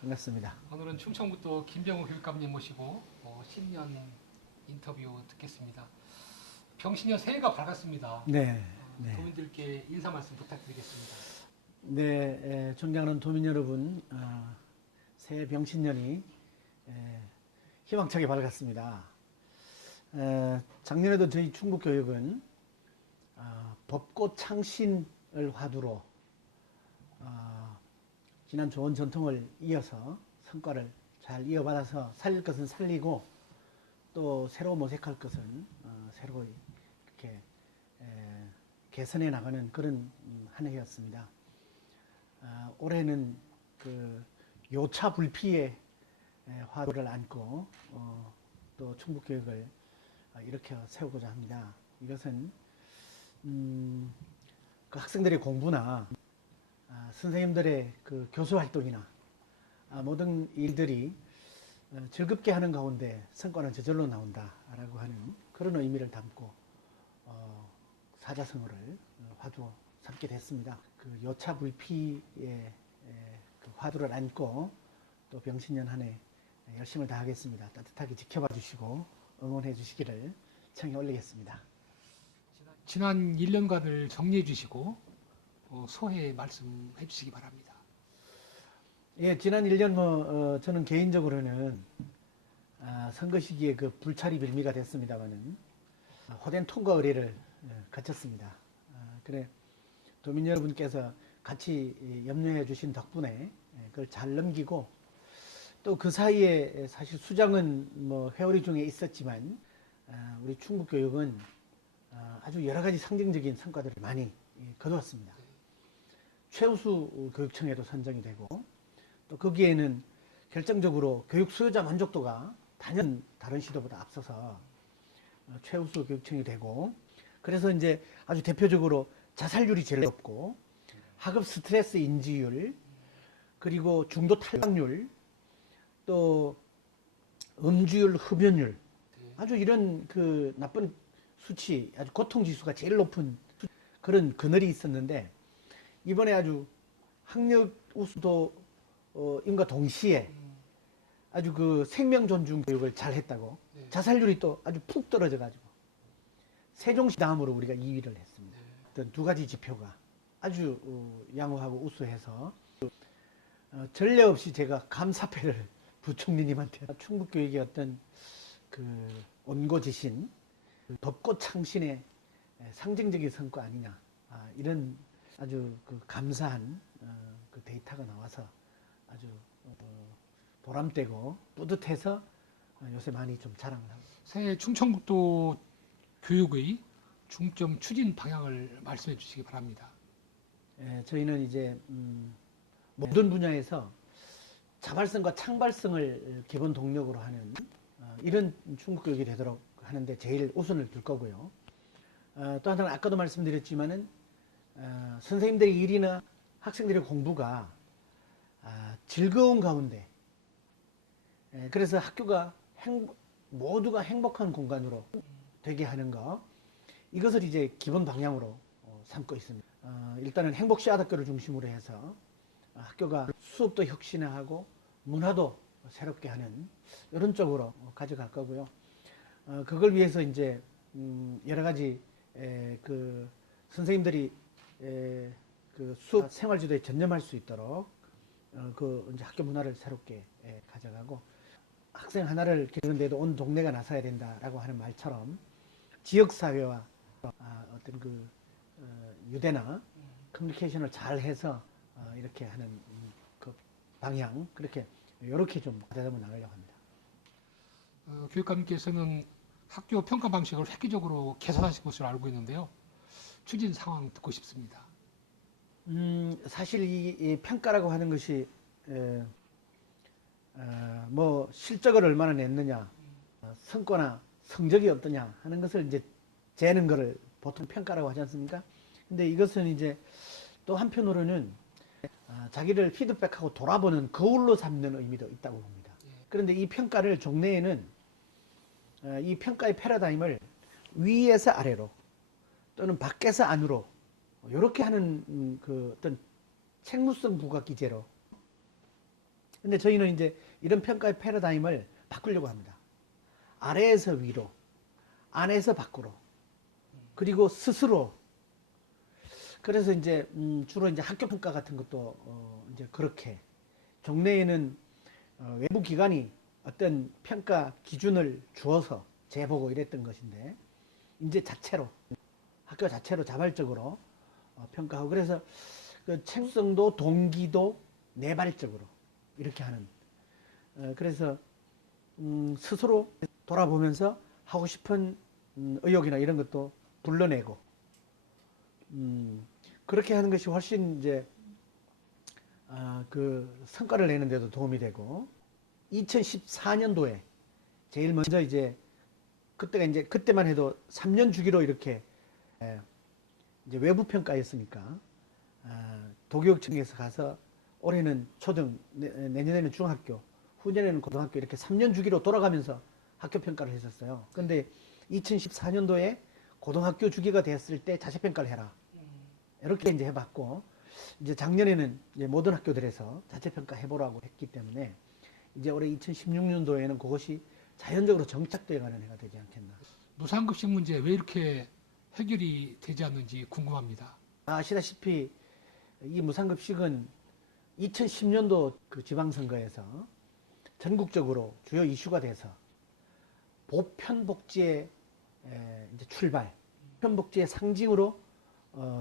반갑습니다. 오늘은 충청북도 김병우 교육감님 모시고 신년 인터뷰 듣겠습니다. 병신년 새해가 밝았습니다. 네, 네. 도민들께 인사 말씀 부탁드리겠습니다. 네, 존경하는 도민 여러분, 새해 병신년이 희망차게 밝았습니다. 작년에도 저희 충북교육은 법고 창신을 화두로 지난 좋은 전통을 이어서 성과를 잘 이어받아서 살릴 것은 살리고 또 새로 모색할 것은 새로 이렇게 개선해 나가는 그런 한 해였습니다. 올해는 그 요차불피의 화두를 안고 또 충북교육을 이렇게 세우고자 합니다. 이것은 그 학생들의 공부나 선생님들의 그 교수 활동이나 모든 일들이 즐겁게 하는 가운데 성과는 저절로 나온다라고 하는 그런 의미를 담고 사자성어를 화두로 삼게 됐습니다. 그 요차불피의 그 화두를 안고 또 병신년 한 해 열심을 다하겠습니다. 따뜻하게 지켜봐 주시고 응원해 주시기를 청해 올리겠습니다. 지난 1년간을 정리해 주시고 소회 말씀해 주시기 바랍니다. 예, 지난 1년 저는 개인적으로는 선거 시기에 그 불찰이 빌미가 됐습니다만은 호된 통과 의례를 거쳤습니다. 그래 도민 여러분께서 같이 염려해 주신 덕분에 그걸 잘 넘기고 또 그 사이에 사실 수장은 뭐 회오리 중에 있었지만 우리 충북교육은 아주 여러 가지 상징적인 성과들을 많이 거두었습니다. 최우수 교육청에도 선정이 되고 또 거기에는 결정적으로 교육 수요자 만족도가 단연 다른 시도보다 앞서서 최우수 교육청이 되고 그래서 이제 아주 대표적으로 자살률이 제일 높고 학업 스트레스 인지율 그리고 중도 탈락률 또 음주율 흡연율 아주 이런 그 나쁜 수치 아주 고통 지수가 제일 높은 그런 그늘이 있었는데 이번에 아주 학력 우수도 임과 동시에 아주 그 생명 존중 교육을 잘 했다고 자살률이 또 아주 푹 떨어져 가지고 세종시 다음으로 우리가 2위를 했습니다. 어떤 두 가지 지표가 아주 양호하고 우수해서 전례 없이 제가 감사패를 부총리님한테 충북교육의 어떤 그 온고지신 법고 창신의 상징적인 성과 아니냐 이런 아주 그 감사한 그 데이터가 나와서 아주 보람되고 뿌듯해서 요새 많이 좀 자랑을 하고 있습니다. 새해 충청북도 교육의 중점 추진 방향을 말씀해 주시기 바랍니다. 저희는 이제 모든 분야에서 자발성과 창발성을 기본 동력으로 하는 이런 충북교육이 되도록 하는데 제일 우선을 둘 거고요. 또 하나는 아까도 말씀드렸지만은 선생님들의 일이나 학생들의 공부가 즐거운 가운데 그래서 학교가 모두가 행복한 공간으로 되게 하는 거 이것을 이제 기본 방향으로 삼고 있습니다. 일단은 행복 씨앗 학교를 중심으로 해서 학교가 수업도 혁신화하고 문화도 새롭게 하는 이런 쪽으로 가져갈 거고요. 그걸 위해서 이제 여러 가지 그 선생님들이 그 수업 생활지도에 전념할 수 있도록 그 이제 학교 문화를 새롭게 가져가고 학생 하나를 기르는데도 온 동네가 나서야 된다라고 하는 말처럼 지역 사회와 어떤 그 유대나 커뮤니케이션을 잘 해서 이렇게 하는 그 방향 그렇게 이렇게 좀 가다듬어 나가려고 합니다. 교육감님께서는 학교 평가 방식을 획기적으로 개선하신 것으로 알고 있는데요. 추진 상황 듣고 싶습니다. 사실 이 평가라고 하는 것이 뭐 실적을 얼마나 냈느냐, 성과나 성적이 어떠냐 하는 것을 이제 재는 것을 보통 평가라고 하지 않습니까? 근데 이것은 이제 또 한편으로는 자기를 피드백하고 돌아보는 거울로 삼는 의미도 있다고 봅니다. 그런데 이 평가를 종래에는 이 평가의 패러다임을 위에서 아래로 또는 밖에서 안으로 이렇게 하는 그 어떤 책무성 부가 기제로 근데 저희는 이제 이런 평가의 패러다임을 바꾸려고 합니다. 아래에서 위로, 안에서 밖으로, 그리고 스스로. 그래서 이제 주로 이제 학교 평가 같은 것도 이제 그렇게 종래에는 외부 기관이 어떤 평가 기준을 주어서 재보고 이랬던 것인데 이제 자체로 학교 자체로 자발적으로 평가하고 그래서 그 책성도 동기도 내발적으로 이렇게 하는 그래서 스스로 돌아보면서 하고 싶은 의욕이나 이런 것도 불러내고 그렇게 하는 것이 훨씬 이제 그 성과를 내는 데도 도움이 되고 2014년도에 제일 먼저 이제 그때가 이제 그때만 해도 3년 주기로 이렇게 이제 외부 평가였으니까 도교육청에서 가서 올해는 초등, 내년에는 중학교, 후년에는 고등학교 이렇게 3년 주기로 돌아가면서 학교 평가를 했었어요. 근데 2014년도에 고등학교 주기가 됐을 때 자체 평가를 해라. 이렇게 이제 해봤고 이제 작년에는 이제 모든 학교들에서 자체 평가 해보라고 했기 때문에 이제 올해 2016년도에는 그것이 자연적으로 정착되어가는 해가 되지 않겠나. 무상급식 문제 왜 이렇게 해결이 되지 않는지 궁금합니다. 아시다시피 이 무상급식은 2010년도 그 지방선거에서 전국적으로 주요 이슈가 돼서 보편복지의 이제 출발, 보편복지의 상징으로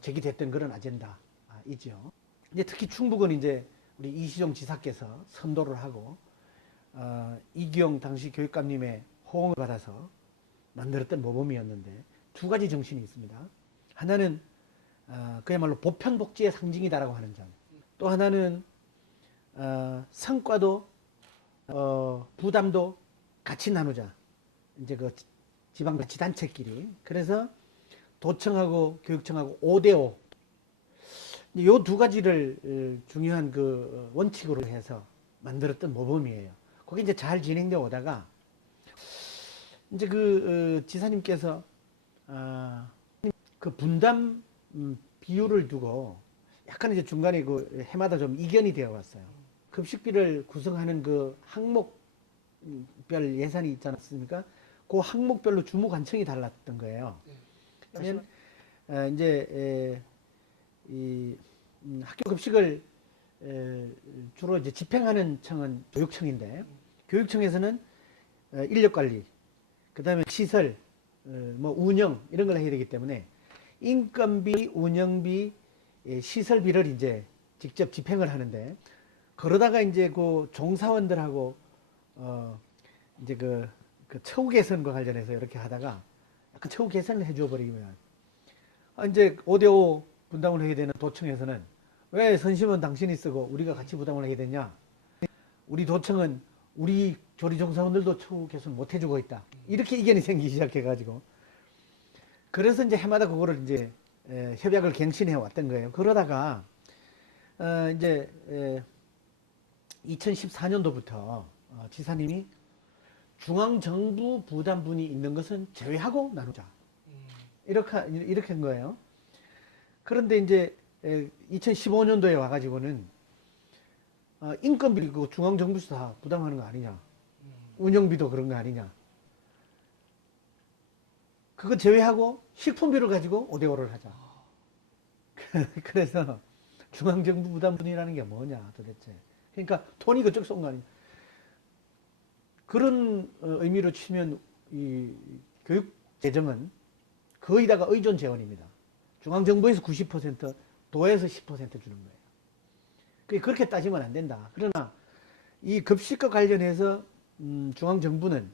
제기됐던 그런 아젠다이죠. 이제 특히 충북은 이제 우리 이시종 지사께서 선도를 하고 이기용 당시 교육감님의 호응을 받아서 만들었던 모범이었는데 두 가지 정신이 있습니다. 하나는 그야말로 보편복지의 상징이다라고 하는 점. 또 하나는 성과도 부담도 같이 나누자. 이제 그 지방자치단체끼리. 그래서 도청하고 교육청하고 5대5. 이 두 가지를 중요한 그 원칙으로 해서 만들었던 모범이에요. 그게 이제 잘 진행되어 오다가 이제 그 지사님께서 그 분담 비율을 두고 약간 이제 중간에 그 해마다 좀 이견이 되어 왔어요. 급식비를 구성하는 그 항목별 예산이 있지 않습니까? 그 항목별로 주무 관청이 달랐던 거예요. 그러면 이제 이 학교 급식을 주로 이제 집행하는 청은 교육청인데 교육청에서는 인력 관리, 그다음에 시설, 뭐 운영 이런 걸 해야 되기 때문에 인건비, 운영비, 시설비를 이제 직접 집행을 하는데 그러다가 이제 그 종사원들하고 이제 그 처우 개선과 관련해서 이렇게 하다가 약간 처우 개선을 해줘 버리면 이제 5대5 분담을 해야 되는 도청에서는 왜 선심은 당신이 쓰고 우리가 같이 부담을 해야 되냐? 우리 도청은 우리 조리 종사원들도 처우 개선 못 해주고 있다. 이렇게 이견이 생기기 시작해가지고 그래서 이제 해마다 그거를 이제 협약을 갱신해 왔던 거예요. 그러다가 이제 2014년도부터 지사님이 중앙정부 부담분이 있는 것은 제외하고 나누자. 이렇게 한 거예요. 그런데 이제 2015년도에 와가지고는 인건비 그 중앙정부에서 다 부담하는 거 아니냐. 운영비도 그런 거 아니냐. 그거 제외하고 식품비를 가지고 5대5를 하자. 그래서 중앙정부 부담분이라는 게 뭐냐 도대체. 그러니까 돈이 그쪽에서 온 거 아니냐. 그런 의미로 치면 이 교육 재정은 거의 다가 의존 재원입니다. 중앙정부에서 90%, 도에서 10% 주는 거예요. 그렇게 따지면 안 된다. 그러나 이 급식과 관련해서 중앙정부는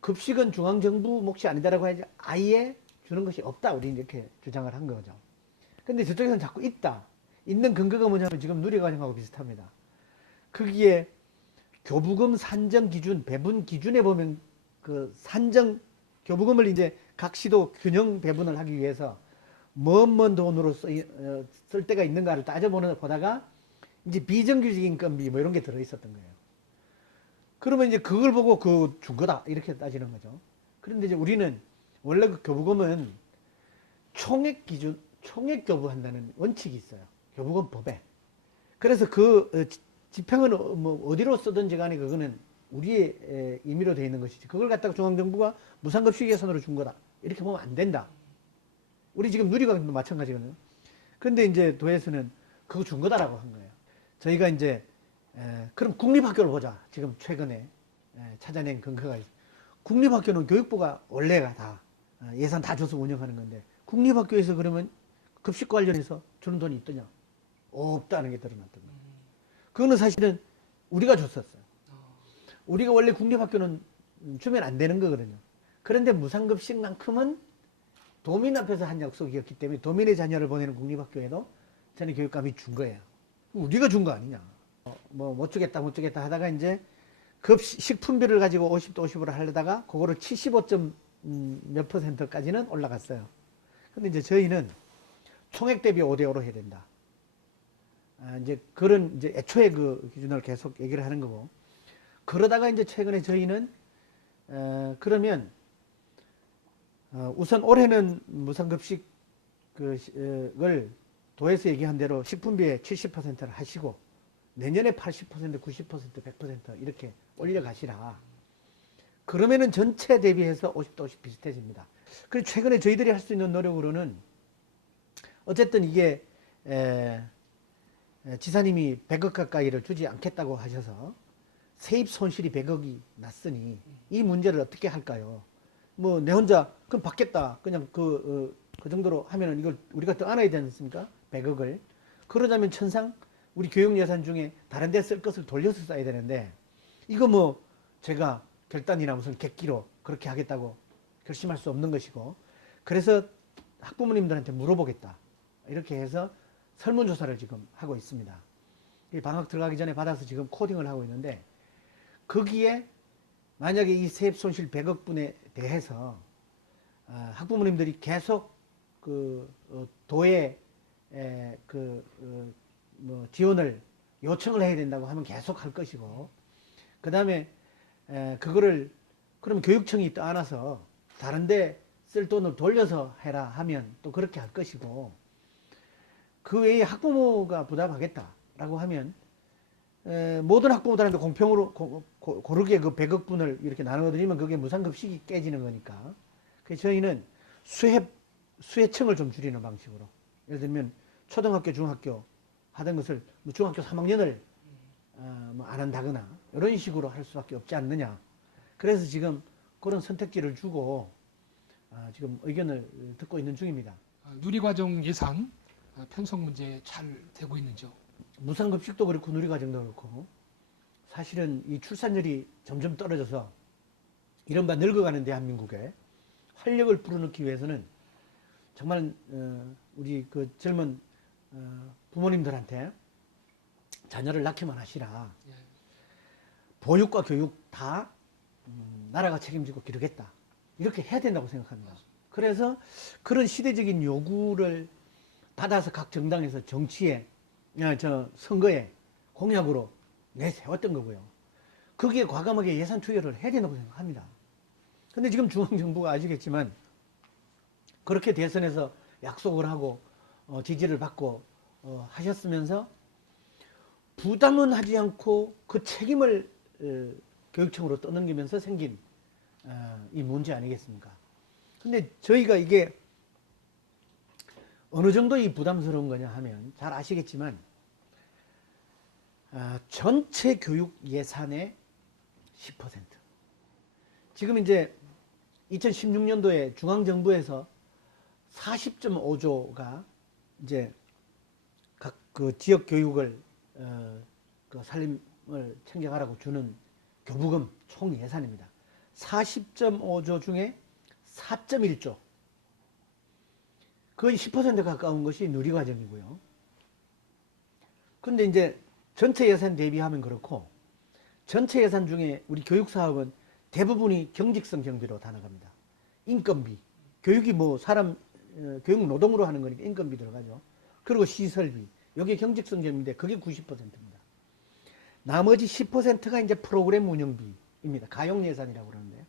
급식은 중앙정부 몫이 아니다라고 해야지 아예 주는 것이 없다. 우리는 이렇게 주장을 한 거죠. 근데 저쪽에서는 자꾸 있다. 있는 근거가 뭐냐면 지금 누리과정하고 비슷합니다. 거기에 교부금 산정 기준, 배분 기준에 보면 그 산정 교부금을 이제 각 시도 균형 배분을 하기 위해서 뭔 돈으로 쓸 때가 있는가를 보다가 이제 비정규직 인건비 뭐 이런 게 들어 있었던 거예요. 그러면 이제 그걸 보고 그 준 거다 이렇게 따지는 거죠. 그런데 이제 우리는 원래 그 교부금은 총액 교부한다는 원칙이 있어요. 교부금 법에. 그래서 그 집행은 뭐 어디로 쓰든지 간에 그거는 우리의 임의로 되어 있는 것이지. 그걸 갖다가 중앙정부가 무상급식 예산으로 준 거다. 이렇게 보면 안 된다. 우리 지금 누리과정도 마찬가지거든요. 그런데 이제 도에서는 그거 준 거다라고 한 거예요. 저희가 이제 그럼 국립학교를 보자. 지금 최근에 찾아낸 근거가 있어요. 국립학교는 교육부가 원래가 다 예산 다 줘서 운영하는 건데 국립학교에서 그러면 급식 관련해서 주는 돈이 있더냐? 없다는 게 드러났던 거예요. 그거는 사실은 우리가 줬었어요. 우리가 원래 국립학교는 주면 안 되는 거거든요. 그런데 무상급식만큼은 도민 앞에서 한 약속이었기 때문에 도민의 자녀를 보내는 국립학교에도 저는 교육감이 준 거예요. 우리가 준 거 아니냐. 뭐 못 주겠다 못 주겠다 하다가 이제 식품비를 가지고 50도 50으로 하려다가 그거를 75점 몇 %까지는 올라갔어요. 근데 이제 저희는 총액 대비 5대5로 해야 된다. 이제 그런 이제 애초에 그 기준을 계속 얘기를 하는 거고. 그러다가 이제 최근에 저희는 그러면 우선 올해는 무상급식 그걸 도에서 얘기한 대로 식품비의 70%를 하시고 내년에 80%, 90%, 100% 이렇게 올려가시라. 그러면은 전체 대비해서 50대 50 비슷해집니다. 그리고 최근에 저희들이 할 수 있는 노력으로는 어쨌든 이게 지사님이 100억 가까이를 주지 않겠다고 하셔서 세입 손실이 100억이 났으니 이 문제를 어떻게 할까요? 뭐 내 혼자 그럼 받겠다 그냥 그 정도로 하면은 이걸 우리가 또 안아야 되지 않습니까? 100억을 그러자면 천상 우리 교육 예산 중에 다른 데 쓸 것을 돌려서 써야 되는데 이거 뭐 제가 결단이나 무슨 객기로 그렇게 하겠다고 결심할 수 없는 것이고 그래서 학부모님들한테 물어보겠다 이렇게 해서 설문조사를 지금 하고 있습니다. 방학 들어가기 전에 받아서 지금 코딩을 하고 있는데 거기에 만약에 이 세입 손실 100억 분에 대해서 학부모님들이 계속 그 도에 뭐 지원을 요청을 해야 된다고 하면 계속 할 것이고 그 다음에 그거를 그럼 교육청이 떠안아서 다른데 쓸 돈을 돌려서 해라 하면 또 그렇게 할 것이고 그 외에 학부모가 부담하겠다라고 하면 모든 학부모들한테 공평으로 고르게 그 100억 분을 이렇게 나눠드리면 그게 무상급식이 깨지는 거니까 그래서 저희는 수혜층을 좀 줄이는 방식으로 예를 들면 초등학교 중학교 하던 것을 뭐 중학교 3학년을 뭐 안 한다거나 이런 식으로 할 수밖에 없지 않느냐 그래서 지금 그런 선택지를 주고 지금 의견을 듣고 있는 중입니다. 누리과정 예산 편성 문제 잘 되고 있는지요? 무상급식도 그렇고 누리과정도 그렇고 사실은 이 출산율이 점점 떨어져서 이른바 늙어가는 대한민국에 활력을 불어넣기 위해서는 정말 우리 그 젊은 부모님들한테 자녀를 낳기만 하시라. 보육과 교육 다 나라가 책임지고 기르겠다. 이렇게 해야 된다고 생각합니다. 그래서 그런 시대적인 요구를 받아서 각 정당에서 정치에 선거에 공약으로 내세웠던 거고요. 거기에 과감하게 예산 투여를 해야 된다고 생각합니다. 근데 지금 중앙정부가 아시겠지만 그렇게 대선에서 약속을 하고 지지를 받고 하셨으면서 부담은 하지 않고 그 책임을 교육청으로 떠넘기면서 생긴 이 문제 아니겠습니까? 근데 저희가 이게 어느 정도 이 부담스러운 거냐 하면 잘 아시겠지만 전체 교육 예산의 10% 지금 이제 2016년도에 중앙정부에서 40.5조가 이제 각 그 지역 교육을 그 살림을 챙겨가라고 주는 교부금 총 예산입니다. 40.5조 중에 4.1조 거의 10% 가까운 것이 누리과정이고요. 그런데 이제 전체 예산 대비하면 그렇고 전체 예산 중에 우리 교육사업은 대부분이 경직성 경비로 다 나갑니다. 인건비, 교육이 뭐 사람 교육 노동으로 하는 거니까 인건비 들어가죠. 그리고 시설비, 여기 경직성 경비인데 그게 90%입니다. 나머지 10%가 이제 프로그램 운영비입니다. 가용 예산이라고 그러는데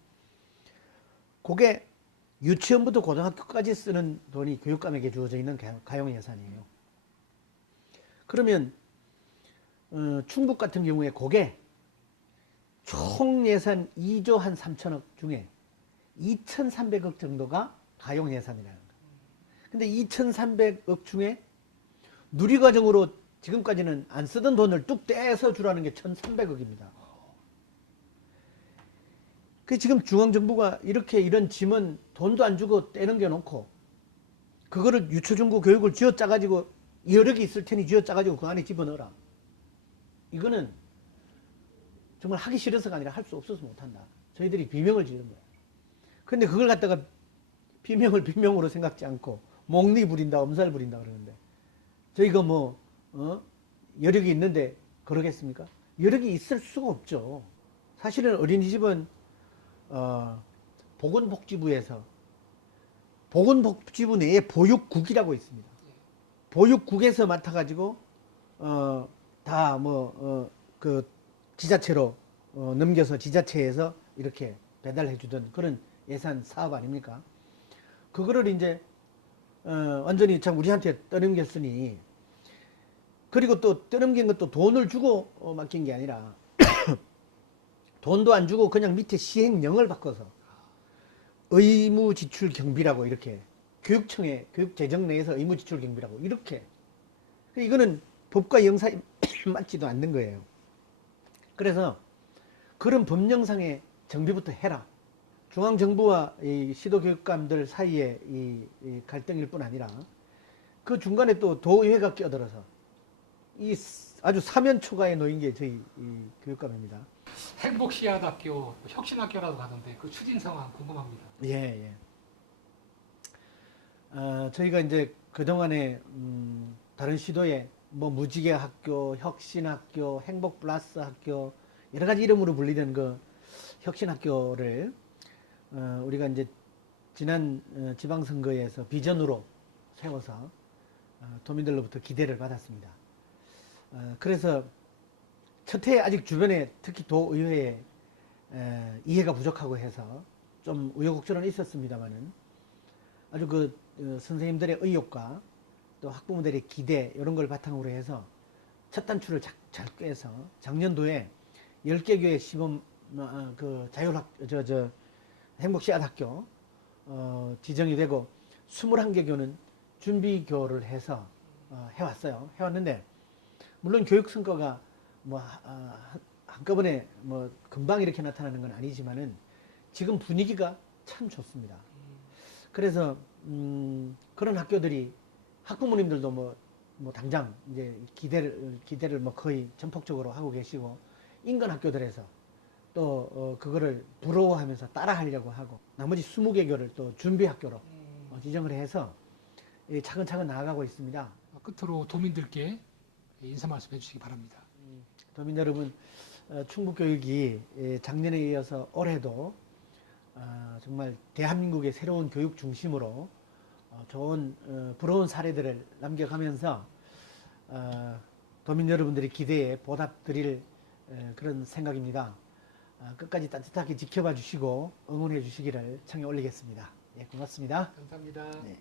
그게 유치원부터 고등학교까지 쓰는 돈이 교육감에게 주어져 있는 가용 예산이에요. 그러면 충북 같은 경우에 그게 총 예산 2조 한 3천억 중에 2,300억 정도가 가용 예산이라는 거예요. 근데 2,300억 중에 누리과정으로 지금까지는 안 쓰던 돈을 뚝 떼서 주라는 게 1,300억입니다. 그 지금 중앙정부가 이렇게 이런 짐은 돈도 안 주고 떼넘겨 놓고 그거를 유초중고 교육을 쥐어짜가지고 여력이 있을 테니 쥐어짜가지고 그 안에 집어넣어라. 이거는 정말 하기 싫어서가 아니라 할 수 없어서 못한다. 저희들이 비명을 지르는 거예요. 근데 그걸 갖다가 비명을 비명으로 생각지 않고 목리 부린다, 엄살 부린다 그러는데 저희가 뭐 여력이 있는데 그러겠습니까? 여력이 있을 수가 없죠. 사실은 어린이집은 보건복지부에서 보건복지부 내에 보육국이라고 있습니다. 보육국에서 맡아가지고 다 그 지자체로 넘겨서 지자체에서 이렇게 배달해주던 그런 예산 사업 아닙니까? 그거를 이제 완전히 참 우리한테 떠넘겼으니 그리고 또 떠넘긴 것도 돈을 주고 맡긴 게 아니라 돈도 안 주고 그냥 밑에 시행령을 바꿔서 의무지출 경비라고 이렇게 교육청의 교육재정 내에서 의무지출 경비라고 이렇게 이거는 법과 영상이 맞지도 않는 거예요. 그래서 그런 법령상의 정비부터 해라. 중앙정부와 이 시도교육감들 사이에 이 갈등일 뿐 아니라 그 중간에 또 도의회가 끼어들어서 이 아주 사면초가에 놓인 게 저희 이 교육감입니다. 행복시아학교, 혁신학교라고 하던데 그 추진 상황 궁금합니다. 예, 예. 저희가 이제 그동안에 다른 시도에 뭐 무지개 학교, 혁신학교, 행복플러스 학교 여러 가지 이름으로 불리던 그 혁신학교를 우리가 이제 지난 지방선거에서 비전으로 세워서 도민들로부터 기대를 받았습니다. 그래서 첫 해 아직 주변에 특히 도의회에 이해가 부족하고 해서 좀 우여곡절은 있었습니다만은 아주 그 선생님들의 의욕과 또 학부모들의 기대 이런 걸 바탕으로 해서 첫 단추를 잘 꿰서 작년도에 10개 교회 시범 그 행복씨앗학교 지정이 되고 21개 교는 준비교를 해서 해왔는데 물론 교육 성과가 뭐 한꺼번에 뭐 금방 이렇게 나타나는 건 아니지만은 지금 분위기가 참 좋습니다. 그래서 그런 학교들이 학부모님들도 뭐 당장 이제 기대를 뭐 거의 전폭적으로 하고 계시고 인근 학교들에서 또 그거를 부러워하면서 따라하려고 하고 나머지 20개 교를 또 준비 학교로 지정을 해서 차근차근 나아가고 있습니다. 끝으로 도민들께 인사 말씀 해주시기 바랍니다. 도민 여러분, 충북교육이 작년에 이어서 올해도 정말 대한민국의 새로운 교육 중심으로 좋은 부러운 사례들을 남겨가면서 도민 여러분들의 기대에 보답드릴 그런 생각입니다. 끝까지 따뜻하게 지켜봐 주시고 응원해 주시기를 청해 올리겠습니다. 예, 고맙습니다. 감사합니다. 네.